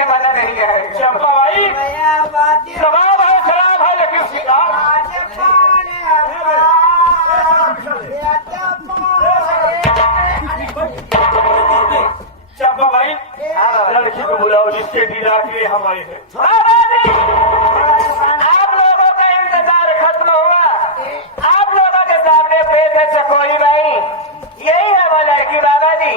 के मना नहीं है। चंपा भाई स्वभाव है खराब है लेकिन शिकार चंपा भाई लड़की को बुलाओ जिसके दीदार के लिए हम आए हैं। आप लोगों का इंतजार खत्म हुआ। आप लोगों के सामने पेश है चकोरी भाई। यही है वो लड़की बाबा जी।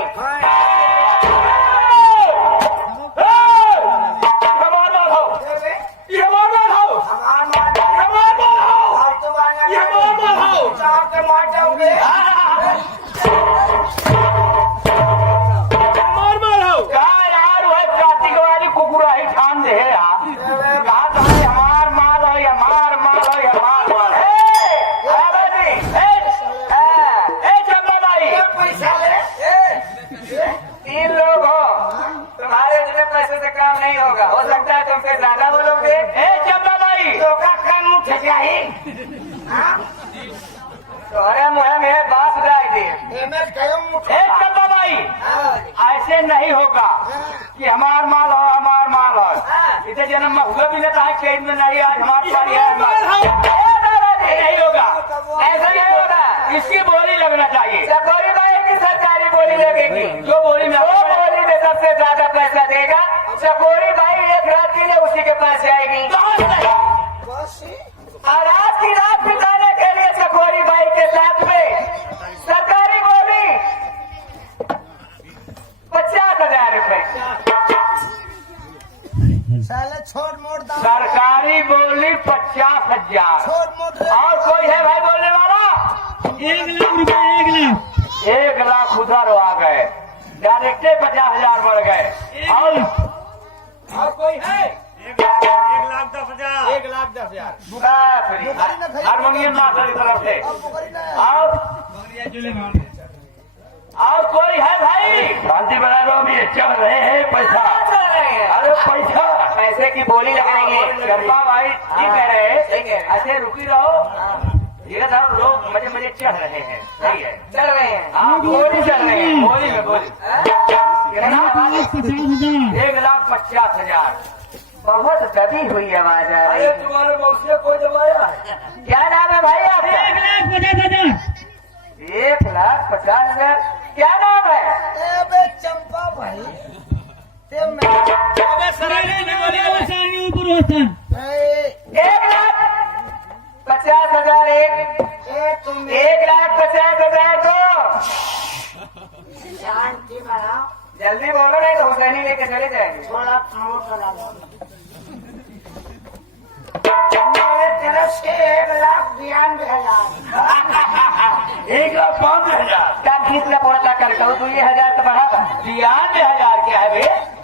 नहीं होगा, हो सकता है तुमसे ज्यादा बोलोगे। चंपा भाई तो अरे मुहे में बात उड़ाई दी। चंपा भाई ऐसे नहीं होगा कि हमार माल हो हमार माल हो। इसे जन्म हुआ भी लेता है खेत में नहीं आज हमारे पानी है नहीं होगा। ऐसा नहीं होगा। इसकी बोली लगना चाहिए। चकोरी भाई की सरकारी बोली लगेगी। जो बोली में जो बोली में सबसे ज्यादा पैसा देगा चकोरी भाई एक रात के लिए उसी के पास जाएगी। और आज की रात बिताने के लिए चकोरी भाई के साथ में सरकारी बोली 50,000 रुपए। छोट मोट दाम सरकारी बोली 50,000। छोट मोट और कोई है भाई बोलने वाला? 1,00,000 रुपए 1,00,000 1,00,000 उधर आ गए, डायरेक्टे 50,000 बढ़ गए। और कोई है? 1,10,000 हारमोनियम मास्टर की तरफ से। और कोई है भाई? शांति बना लो, ये चल रहे हैं पैसा। अरे पैसा पैसे की बोली लग रही है। चंपा भाई ठीक कह रहे हैं, ऐसे रुकी रहो। ये सब लोग मजे मजे चल रहे हैं। सही है, चल रहे हैं। हाँ बोली चल रही है। बोली में बोली 1,50,000। बहुत दबी हुई आवाज आ रही अरे है। तुम्हारे मौसी कोई दबाया है? क्या नाम है भाई आपका? 1,50,000 1,50,000। क्या नाम है? चंपा भाई सारंगी ऊपर होता 1,50,000 एक। 1,50,000 दो। शांति बनाओ जल्दी बोलो नहीं तो हुसैनी लेके चले जाएंगे। थोड़ा मेरे तरफ से 1,92,000। 1,05,000। क्या कितना पड़ता कर कहो तू? ये 1,000 तो बढ़ा 92,000 क्या है बे?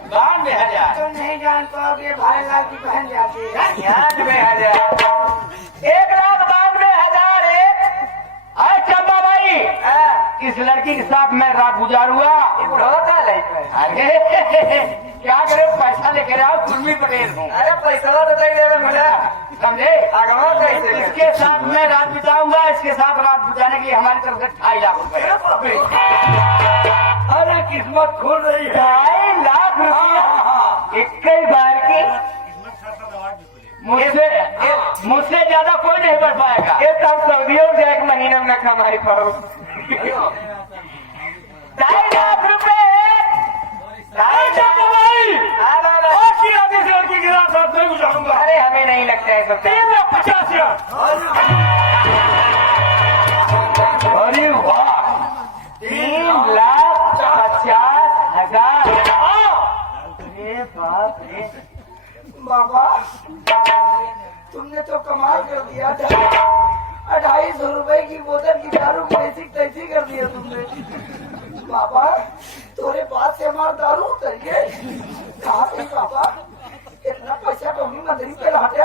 92,000। तुम नहीं जान पाओगे भाई लाल की बहन जाती है 92,000। 1,92,000 एक। अरे चंपा भाई इस लड़की के साथ मैं रात गुजारूंगा। होता नहीं। अरे क्या करे, पैसा लेके आओ, कुर्मी पटेल हूँ। अरे पैसा तो दे देवे मुझे। समझे? आगवा कैसे? इसके साथ मैं रात बिताऊंगा। इसके साथ रात बिताने के लिए हमारी तरफ से 2,50,000 रुपए। अरे किस्मत खुल रही है। 2,50,000 रुपया एक ही बार की। मुझसे ज्यादा कोई नहीं बढ़ पाएगा। ये सब सऊदियों से एक महीने में कमाई पाओ। 2,50,000 रुपए। लड़की के साथ नहीं गुजारूंगा। अरे हमें नहीं लगता है सब। 3,50,000। अरे वाह, 3,50,000। अरे बाप रे। बाबा तुमने तो कमाल कर दिया। 250 रुपए की बोतल की दारू कैसी कैसी कर दिया तुमने। बाबा तुम्हारे पास से हमारा दारू उतर गए। कहाँ से बाबा इतना पैसा तो नहीं मंदिर पे लाते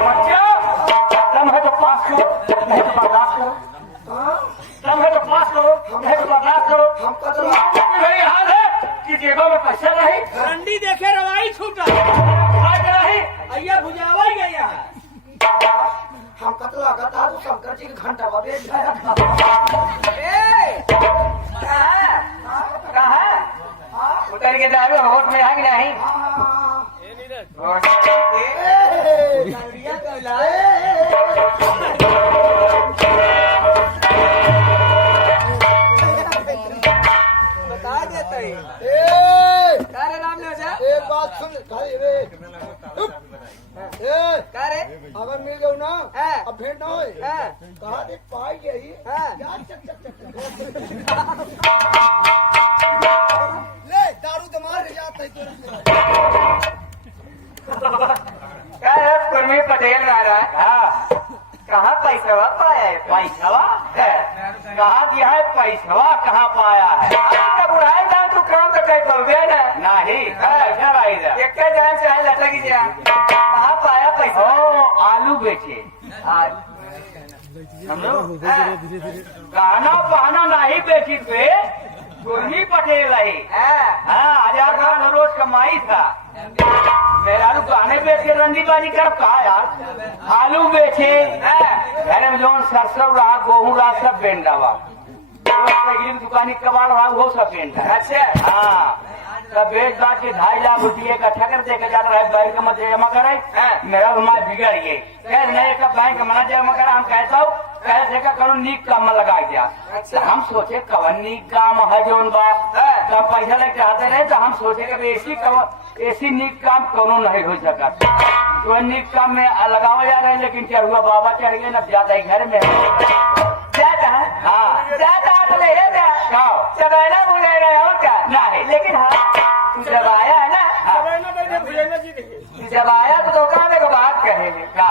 बच्चा तुम है तो पास करो, नहीं तो बर्दाश्त करो। तुम है तो पास करो, नहीं तो बर्दाश्त करो। हमका तो मेरी हाल है कि जेबों में पैसा नहीं। रंडी देखे रवाई छूटा आज नहीं अय्या बुझावा ही गया। हमका तो लगा था तो शंकर जी का घंटा बजे कहाँ उतर के दारू होश में है कि नहीं? बता देते हैं। अरे राम ने जा एक बात सुन खाली रे करे अगर मिल जाओ ना हाँ। अब भेंट ना होए हाँ। कहा देख पाई गई हाँ। ले दारू दमार ले जाता है क्या है कुर्मी पटेल महाराज? हाँ कहाँ पैसा पाया है? पैसवा कहाँ दिया है? पैसवा कहाँ पाया है? आपका बुढ़ाई जान तू काम तो कहीं पहुँचे ना नहीं पैसा लाई जा एक जान चाहे लटक जा। कहाँ पाया पैसा? ओ आलू बेचे समझो गहना पहना नहीं बेची थे कुर्मी पटेल ही हाँ। हाँ 1000 का रोज कमाई था मेरा गहने बेच के रंजीबाजी कर कहा यार आलू बेचे घर में जो सरसों रहा गेहूं रहा सब बेंडावा दुकानी कबाड़ रहा वो सब बेंडा अच्छा हाँ तब बेच बात के 2.5 लाख रुपये इकट्ठा कर देकर जाता है बैंक में जमा करे मेरा हमारे बिगड़ गई कह नहीं का बैंक मना जमा करा हम कहता हूँ कैसे का करो नीक काम में लगा दिया तो हम सोचे कवन नीक काम है जो तब पैसा लेके चाहते रहे तो हम सोचे कि ऐसी नीक काम कौनो नहीं हो सका तो नीक काम में लगावा जा रहे लेकिन क्या हुआ बाबा चढ़ गए न ज्यादा ही घर में जाता है हाँ जाता तो ले जा चबाना भूले रहे और क्या नहीं लेकिन हाँ तू जब आया है ना हाँ। जब आया तो दुकान में बात कहेंगे क्या